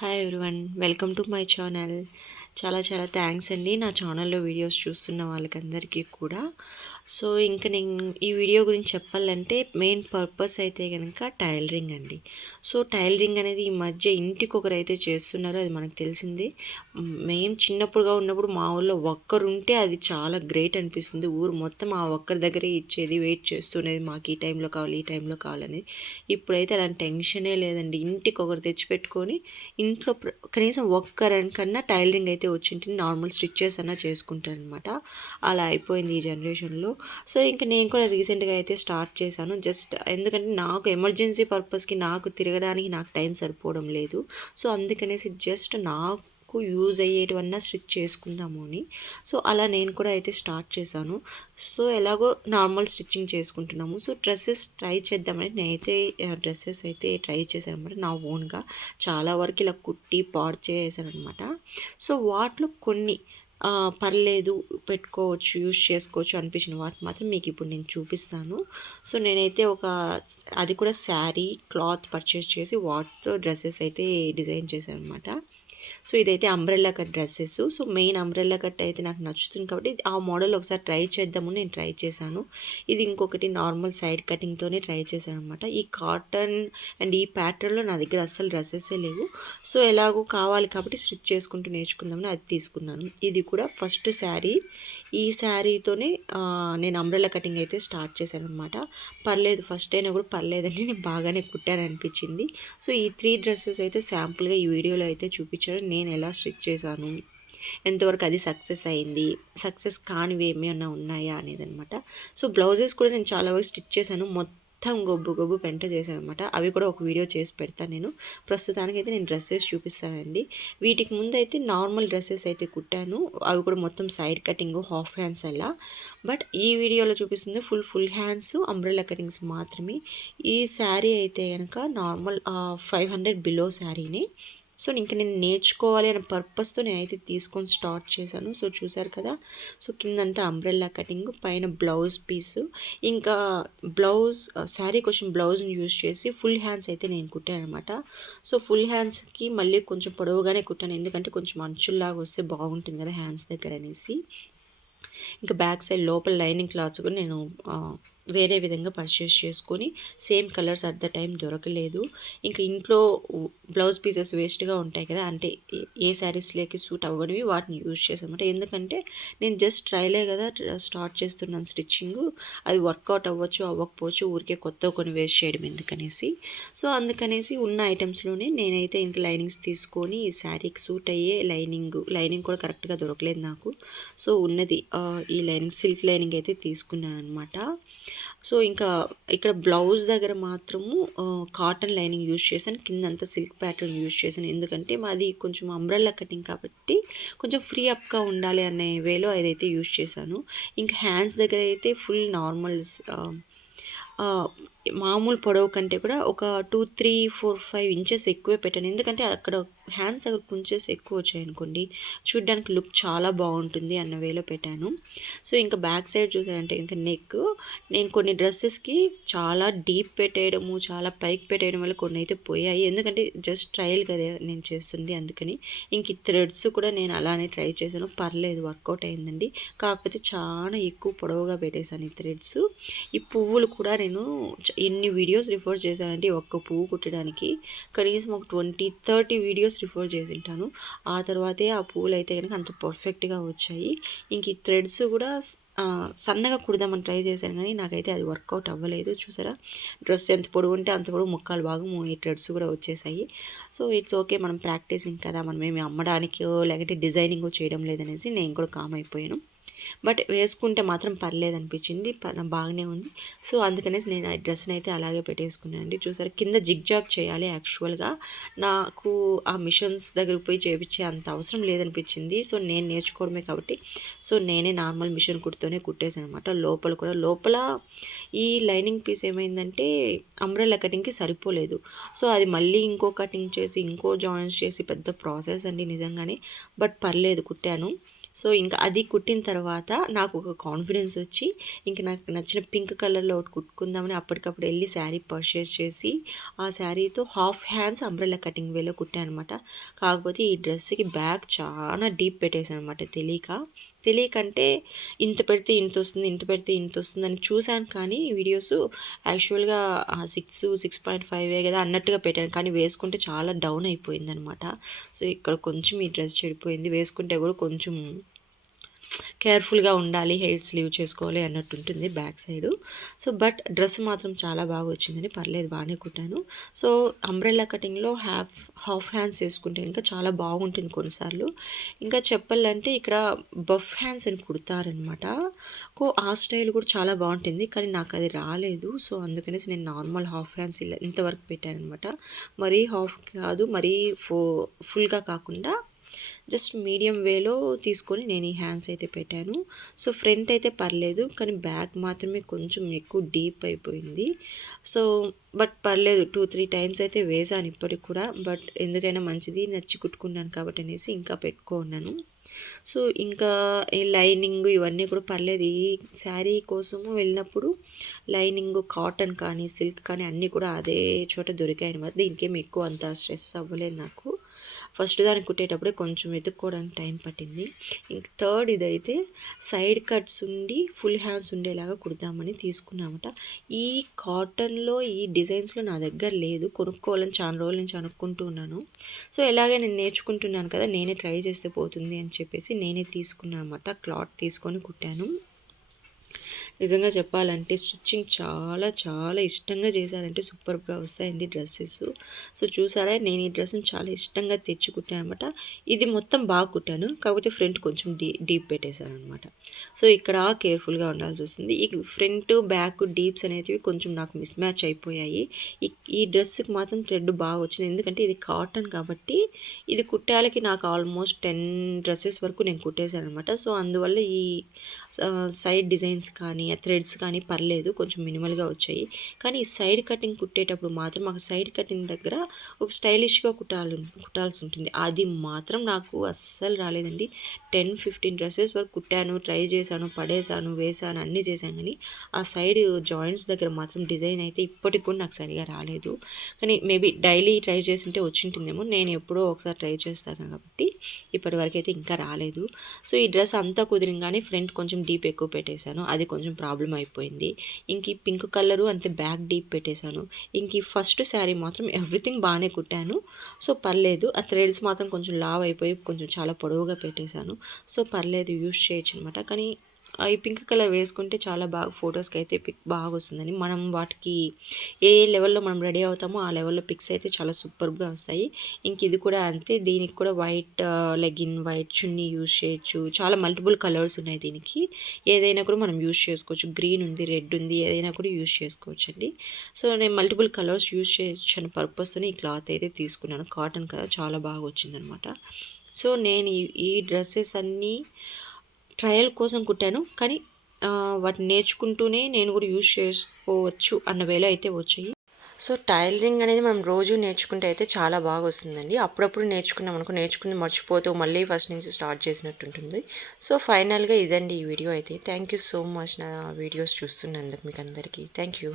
Hi everyone, welcome to my channel. చాలా చాలా thanks అండి నా ఛానల్లో వీడియోస్ చూస్తున్న వాళ్ళకందరికీ కూడా. సో ఇంకా నేను ఈ వీడియో గురించి చెప్పాలంటే మెయిన్ పర్పస్ అయితే కనుక టైలరింగ్ అండి. సో టైలరింగ్ అనేది ఈ మధ్య ఇంటికి ఒకరైతే చేస్తున్నారు, అది మనకు తెలిసిందే. మేము చిన్నప్పుడుగా ఉన్నప్పుడు మా ఊళ్ళో ఒక్కరుంటే అది చాలా గ్రేట్ అనిపిస్తుంది. ఊరు మొత్తం ఆ ఒక్కరి దగ్గరే ఇచ్చేది, వెయిట్ చేస్తున్నది మాకు ఈ టైంలో కావాలి ఈ టైంలో కావాలని. ఇప్పుడైతే అలాంటి టెన్షనే లేదండి. ఇంటికి ఒకరు తెచ్చిపెట్టుకొని ఇంట్లో కనీసం ఒక్కరికన్నా టైలరింగ్ అయితే వచ్చింటే నార్మల్ స్టిచ్చెస్ అన్నా చేసుకుంటారనమాట. అలా అయిపోయింది ఈ జనరేషన్లో. సో ఇంకా నేను కూడా రీసెంట్గా అయితే స్టార్ట్ చేశాను. జస్ట్ ఎందుకంటే నాకు ఎమర్జెన్సీ పర్పస్కి నాకు తిరగడానికి నాకు టైం సరిపోవడం లేదు. సో అందుకనేసి జస్ట్ నాకు యూజ్ అయ్యేటివన్నా స్టిచ్ చేసుకుందాము అని. సో అలా నేను కూడా అయితే స్టార్ట్ చేశాను. సో ఎలాగో నార్మల్ స్టిచ్చింగ్ చేసుకుంటున్నాము. సో డ్రెస్సెస్ ట్రై చేద్దామని నేనైతే డ్రెస్సెస్ అయితే ట్రై చేశాను అనమాట నా ఓన్గా. చాలా వరకు ఇలా కుట్టి పాడు చేశాను అనమాట. సో వాటిలో కొన్ని పర్లేదు పెట్టుకోవచ్చు, యూజ్ చేసుకోవచ్చు అనిపించిన వాటిని మాత్రం మీకు ఇప్పుడు నేను చూపిస్తాను. సో నేనైతే అది కూడా శారీ క్లాత్ పర్చేస్ చేసి వాటితో డ్రెస్సెస్ అయితే డిజైన్ చేశాను అనమాట. సో ఇదైతే umbrella cut dresses. So main umbrella cut అయితే నాకు నచ్చుతుంది కాబట్టి ఆ మోడల్ ఒకసారి ట్రై చేద్దామని నేను ట్రై చేశాను. ఇది ఇంకొకటి నార్మల్ సైడ్ కటింగ్తోనే ట్రై చేశాను అనమాట. ఈ కాటన్ అండ్ ఈ ప్యాటర్న్లో నా దగ్గర అస్సలు డ్రెస్సెసే లేవు. సో ఎలాగో కావాలి కాబట్టి స్టిచ్ చేసుకుంటూ నేర్చుకుందామని అది తీసుకున్నాను. ఇది కూడా ఫస్ట్ శారీ. ఈ శారీతోనే నేను అంబ్రెల్లా కటింగ్ అయితే స్టార్ట్ చేశాను అనమాట. పర్లేదు, ఫస్ట్ అయినా కూడా పర్లేదని నేను బాగానే కుట్టాను అనిపించింది. సో ఈ 3 డ్రెస్సెస్ అయితే శాంపుల్గా ఈ వీడియోలో అయితే చూపించాను, నేను ఎలా స్టిచ్ చేశాను, ఎంతవరకు అది సక్సెస్ అయింది, సక్సెస్ కానివి ఏమైనా ఉన్నాయా అనేది అనమాట. సో బ్లౌజెస్ కూడా నేను చాలా వరకు స్టిచ్ చేశాను, మొత్తం గొబ్బు గొబ్బు పెంట చేశాను అనమాట. అవి కూడా ఒక వీడియో చేసి పెడతాను నేను. ప్రస్తుతానికైతే నేను డ్రెస్సెస్ చూపిస్తానండి. వీటికి ముందు అయితే నార్మల్ డ్రెస్సెస్ అయితే కుట్టాను, అవి కూడా మొత్తం సైడ్ కటింగ్ హాఫ్ హ్యాండ్స్ అలా. బట్ ఈ వీడియోలో చూపిస్తుంది ఫుల్ హ్యాండ్స్ అంబ్రెల్లా కటింగ్స్ మాత్రమే. ఈ శారీ అయితే కనుక నార్మల్ 500 బిలో శారీని. సో ఇంకా నేను నేర్చుకోవాలి అనే పర్పస్తో నేనైతే తీసుకొని స్టార్ట్ చేశాను. సో చూసారు కదా. సో కిందంతా అంబ్రెల్లా కటింగ్, పైన బ్లౌజ్ పీసు, ఇంకా శారీ కోసం బ్లౌజ్ని యూజ్ చేసి ఫుల్ హ్యాండ్స్ అయితే నేను కుట్టాను అనమాట. సో ఫుల్ హ్యాండ్స్కి మళ్ళీ కొంచెం పొడవుగానే కుట్టాను, ఎందుకంటే కొంచెం అంచుల్లాగా వస్తే బాగుంటుంది కదా హ్యాండ్స్ దగ్గర అనేసి. ఇంకా బ్యాక్ సైడ్ లోపల లైనింగ్ క్లాత్స్ కూడా నేను వేరే విధంగా పర్చేస్ చేసుకొని, same colours at the time దొరకలేదు. ఇంకా ఇంట్లో బ్లౌజ్ పీసెస్ వేస్ట్గా ఉంటాయి కదా, అంటే ఏ శారీస్లోకి సూట్ అవ్వనివి వాటిని యూజ్ చేసామన్నమాట. ఎందుకంటే నేను జస్ట్ ట్రైలే కదా స్టార్ట్ చేస్తున్నాను స్టిచ్చింగ్, అది వర్కౌట్ అవ్వచ్చు అవ్వకపోవచ్చు, ఊరికే కొత్త కొన్ని వేస్ట్ చేయడం ఎందుకనేసి. సో అందుకనేసి ఉన్న ఐటమ్స్లోనే నేనైతే ఇంక లైనింగ్స్ తీసుకొని ఈ శారీకి సూట్ అయ్యే లైనింగ్ కూడా కరెక్ట్గా దొరకలేదు నాకు. సో ఉన్నది ఈ లైనింగ్ సిల్క్ లైనింగ్ అయితే తీసుకున్నాను అనమాట. సో ఇంకా ఇక్కడ బ్లౌజ్ దగ్గర మాత్రము కాటన్ లైనింగ్ యూజ్ చేశాను, కిందంతా సిల్క్ ప్యాటర్న్ యూజ్ చేశాను. ఎందుకంటే మాది కొంచెం అంబ్రెల్లా కటింగ్ కాబట్టి కొంచెం ఫ్రీ అప్గా ఉండాలి అనే వేలో అదైతే యూజ్ చేశాను. ఇంకా హ్యాండ్స్ దగ్గర అయితే ఫుల్ నార్మల్స్ మామూలు పొడవు కంటే కూడా ఒక 2, 3, 4, 5 ఇంచెస్ ఎక్కువే పెట్టాను. ఎందుకంటే అక్కడ హ్యాండ్స్ దగ్గర కొంచెస్ ఎక్కువ వచ్చాయనుకోండి, చూడ్డానికి లుక్ చాలా బాగుంటుంది అన్న వేలో పెట్టాను. సో ఇంకా బ్యాక్ సైడ్ చూసారంటే ఇంకా నెక్, నేను కొన్ని డ్రెస్సెస్కి చాలా డీప్ పెట్టేయడము, చాలా పైకి పెట్టేయడం వల్ల కొన్ని అయితే పోయాయి. ఎందుకంటే జస్ట్ ట్రయల్ కదా నేను చేస్తుంది, అందుకని. ఇంక థ్రెడ్స్ కూడా నేను అలానే ట్రై చేశాను, పర్లేదు వర్కౌట్ అయిందండి. కాకపోతే చాలా ఎక్కువ పొడవుగా పెట్టేశాను ఈ థ్రెడ్స్. ఈ పువ్వులు కూడా నేను ఎన్ని వీడియోస్ రిఫర్ చేశానంటే ఒక్క పువ్వు కుట్టడానికి కనీసం ఒక 20-30 వీడియోస్ రిఫర్ చేసి ఉంటాను. ఆ తర్వాతే ఆ పువ్వులు అయితే కనుక అంత పర్ఫెక్ట్గా వచ్చాయి. ఇంక ఈ థ్రెడ్స్ కూడా సన్నగా కుడదామని ట్రై చేశాను, కానీ నాకైతే అది వర్కౌట్ అవ్వలేదు. చూసారా, డ్రెస్ ఎంత పొడవు ఉంటే అంత పొడవు ముక్కాలు భాగం ఈ థ్రెడ్స్ కూడా వచ్చేసాయి. సో ఇట్స్ ఓకే, మనం ప్రాక్టీసింగ్ కదా, మనం ఏమి అమ్మడానికో లేకపోతే డిజైనింగ్ చేయడం లేదనేసి నేను కూడా కామ్ అయిపోయాను. బట్ వేసుకుంటే మాత్రం పర్లేదు అనిపించింది, బాగానే ఉంది. సో అందుకనేసి నేను ఆ డ్రెస్ని అయితే అలాగే పెట్టేసుకున్నాను అండి. చూసారు, కింద జిగ్జాగ్ చేయాలి. యాక్చువల్గా నాకు ఆ మిషన్స్ దగ్గరికి పోయి చేయించే అంత అవసరం లేదనిపించింది. సో నేను నేర్చుకోవడమే కాబట్టి సో నేనే నార్మల్ మిషన్ కుడుతూనే కుట్టేసాను అనమాట. లోపల ఈ లైనింగ్ పీస్ ఏమైందంటే అంబ్రెల్లా కటింగ్కి సరిపోలేదు. సో అది మళ్ళీ ఇంకో కటింగ్ చేసి ఇంకో జాయింట్స్ చేసి పెద్ద ప్రాసెస్ అండి నిజంగానే. బట్ పర్లేదు, కుట్టాను. సో ఇంకా అది కుట్టిన తర్వాత నాకు ఒక కాన్ఫిడెన్స్ వచ్చి ఇంక నాకు నచ్చిన పింక్ కలర్లో ఒకటి కుట్టుకుందామని అప్పటికప్పుడు వెళ్ళి శారీ పర్చేస్ చేసి ఆ శారీతో హాఫ్ హ్యాండ్స్ అంబ్రెల్లా కటింగ్ వేలో కుట్టాను అనమాట. కాకపోతే ఈ డ్రెస్కి బ్యాక్ చాలా డీప్ పెట్టేసాను అనమాట తెలియకంటే ఇంత పెడితే ఇంత వస్తుంది, ఇంత పెడితే ఇంత వస్తుంది అని చూశాను. కానీ వీడియోస్ యాక్చువల్గా 6.5 కదా అన్నట్టుగా పెట్టాను. కానీ వేసుకుంటే చాలా డౌన్ అయిపోయిందనమాట. సో ఇక్కడ కొంచెం ఈ డ్రెస్ చెడిపోయింది. వేసుకుంటే కూడా కొంచెం కేర్ఫుల్గా ఉండాలి, హెయిర్ స్లీవ్ చేసుకోవాలి అన్నట్టు ఉంటుంది back side. So but dress మాత్రం చాలా బాగా వచ్చిందని, పర్లేదు బాగానే కుట్టాను. సో అంబ్రెల్లా కటింగ్లో హాఫ్ హ్యాండ్స్ వేసుకుంటే ఇంకా చాలా బాగుంటుంది కొన్నిసార్లు. ఇంకా చెప్పాలంటే ఇక్కడ బఫ్ హ్యాండ్స్ అని కుడతారనమాట. ఆ స్టైల్ కూడా చాలా బాగుంటుంది, కానీ నాకు అది రాలేదు. సో అందుకనేసి నేను నార్మల్ హాఫ్ హ్యాండ్స్ ఇలా ఇంతవరకు పెట్టానమాట. మరీ హాఫ్ కాదు, మరీ ఫుల్గా కాకుండా జస్ట్ మీడియం వేలో తీసుకొని నేను ఈ హ్యాండ్స్ అయితే పెట్టాను. సో ఫ్రంట్ అయితే పర్లేదు, కానీ బ్యాక్ మాత్రమే కొంచెం ఎక్కువ డీప్ అయిపోయింది. సో బట్ పర్లేదు, 2-3 టైమ్స్ అయితే వేసాను ఇప్పటికి కూడా. బట్ ఎందుకైనా మంచిది, నచ్చి కుట్టుకున్నాను కాబట్టి అనేసి ఇంకా పెట్టుకున్నాను. సో ఇంకా ఈ లైనింగ్ ఇవన్నీ కూడా పర్లేదు. ఈ శారీ కోసము వెళ్ళినప్పుడు లైనింగ్ కాటన్ కానీ సిల్క్ కానీ అన్నీ కూడా అదే చోట దొరికాయి అనమాట. దీనికేం ఎక్కువ అంత స్ట్రెస్ అవ్వలేదు నాకు. ఫస్ట్ దాన్ని కుట్టేటప్పుడే కొంచెం వెతుక్కోవడానికి టైం పట్టింది. ఇంక థర్డ్ ఇదైతే సైడ్ కట్స్ ఉండి ఫుల్ హ్యాండ్స్ ఉండేలాగా కుడదామని తీసుకున్నామట. ఈ కాటన్లో ఈ డిజైన్స్లో నా దగ్గర లేదు, కొనుక్కోవాలని చాలా రోజుల నుంచి అనుకుంటూ ఉన్నాను. సో ఎలాగే నేను నేర్చుకుంటున్నాను కదా, నేనే ట్రై చేస్తే పోతుంది అని చెప్పేసి నేనే తీసుకున్నాను అనమాట. క్లాత్ తీసుకొని కుట్టాను. నిజంగా చెప్పాలంటే స్టిచ్చింగ్ చాలా చాలా ఇష్టంగా చేశారంటే సూపర్గా వస్తాయండి డ్రెస్సెస్. సో చూసారా, నేను ఈ డ్రెస్ని చాలా ఇష్టంగా తెచ్చి కుట్టాను అనమాట. ఇది మొత్తం బాగా కుట్టాను, కాకపోతే ఫ్రంట్ కొంచెం డీప్ పెట్టేశాను అనమాట. సో ఇక్కడ కేర్ఫుల్గా ఉండాల్సి వస్తుంది. ఈ ఫ్రంట్ బ్యాక్ డీప్స్ అనేవి కొంచెం నాకు మిస్ మ్యాచ్ అయిపోయాయి. ఈ డ్రెస్కి మాత్రం థ్రెడ్ బాగా వచ్చింది, ఎందుకంటే ఇది కాటన్ కాబట్టి. ఇది కుట్టాలకి నాకు ఆల్మోస్ట్ 10 డ్రెస్సెస్ వరకు నేను కుట్టేశాను అనమాట. సో అందువల్ల ఈ సైడ్ డిజైన్స్ కానీ థ్రెడ్స్ కానీ పర్లేదు, కొంచెం మినిమల్గా వచ్చాయి. కానీ ఈ సైడ్ కటింగ్ కుట్టేటప్పుడు మాత్రం మాకు సైడ్ కటింగ్ దగ్గర ఒక స్టైలిష్గా కుట్టాల్సి ఉంటుంది. అది మాత్రం నాకు అస్సలు రాలేదండి. 10-15 డ్రెస్సెస్ వరకు కుట్టాను, ట్రై చేశాను, పడేశాను, వేశాను, అన్నీ చేశాను. కానీ ఆ సైడ్ జాయింట్స్ దగ్గర మాత్రం డిజైన్ అయితే ఇప్పటికి కూడా నాకు సరిగా రాలేదు. కానీ మేబీ డైలీ ట్రై చేస్తుంటే వచ్చింటుందేమో. నేను ఎప్పుడో ఒకసారి ట్రై చేస్తాను కాబట్టి ఇప్పటి వరకు అయితే ఇంకా రాలేదు. సో ఈ డ్రెస్ అంతా కుదిరింగానే ఫ్రంట్ కొంచెం డీప్ ఎక్కువ పెట్టేశాను, అది కొంచెం ప్రాబ్లం అయిపోయింది. ఇంక ఈ పింక్ కలరు అంతే బ్యాక్ డీప్ పెట్టేశాను. ఇంక ఈ ఫస్ట్ శారీ మాత్రం ఎవ్రీథింగ్ బాగానే కుట్టాను. సో పర్లేదు, ఆ థ్రెడ్స్ మాత్రం కొంచెం లావ్ అయిపోయి కొంచెం చాలా పొడవుగా పెట్టేశాను. సో పర్లేదు, యూస్ చేయొచ్చు అనమాట. కానీ ఈ పింక్ కలర్ వేసుకుంటే చాలా బాగా ఫొటోస్కి అయితే పిక్ బాగా వస్తుందని, మనం వాటికి ఏ లెవెల్లో మనం రెడీ అవుతామో ఆ లెవెల్లో పిక్స్ అయితే చాలా సూపర్గా వస్తాయి. ఇంక ఇది కూడా అంతే, దీనికి కూడా వైట్ లెగిన్, వైట్ చున్నీ యూజ్ చేయొచ్చు. చాలా మల్టిపుల్ కలర్స్ ఉన్నాయి దీనికి, ఏదైనా కూడా మనం యూజ్ చేసుకోవచ్చు. గ్రీన్ ఉంది, రెడ్ ఉంది, ఏదైనా కూడా యూజ్ చేసుకోవచ్చు అండి. సో నేను మల్టిపుల్ కలర్స్ యూజ్ చేయొచ్చు అనే పర్పస్తో ఈ క్లాత్ అయితే తీసుకున్నాను. కాటన్ కదా, చాలా బాగా వచ్చిందనమాట. సో నేను ఈ డ్రెస్సెస్ అన్నీ ట్రయల్ కోసం కుట్టాను, కానీ వాటిని నేర్చుకుంటూనే నేను కూడా యూజ్ చేసుకోవచ్చు అన్న వేలో అయితే వచ్చాయి. సో టైలరింగ్ అనేది మనం రోజు నేర్చుకుంటే అయితే చాలా బాగా వస్తుందండి. అప్పుడప్పుడు నేర్చుకున్నాం అనుకో, నేర్చుకుని మర్చిపోతూ మళ్ళీ ఫస్ట్ నుంచి స్టార్ట్ చేసినట్టు ఉంటుంది. సో ఫైనల్గా ఇదండి ఈ వీడియో అయితే. థ్యాంక్ యూ సో మచ్ నా వీడియోస్ చూస్తున్నందుకు మీకు అందరికీ థ్యాంక్ యూ.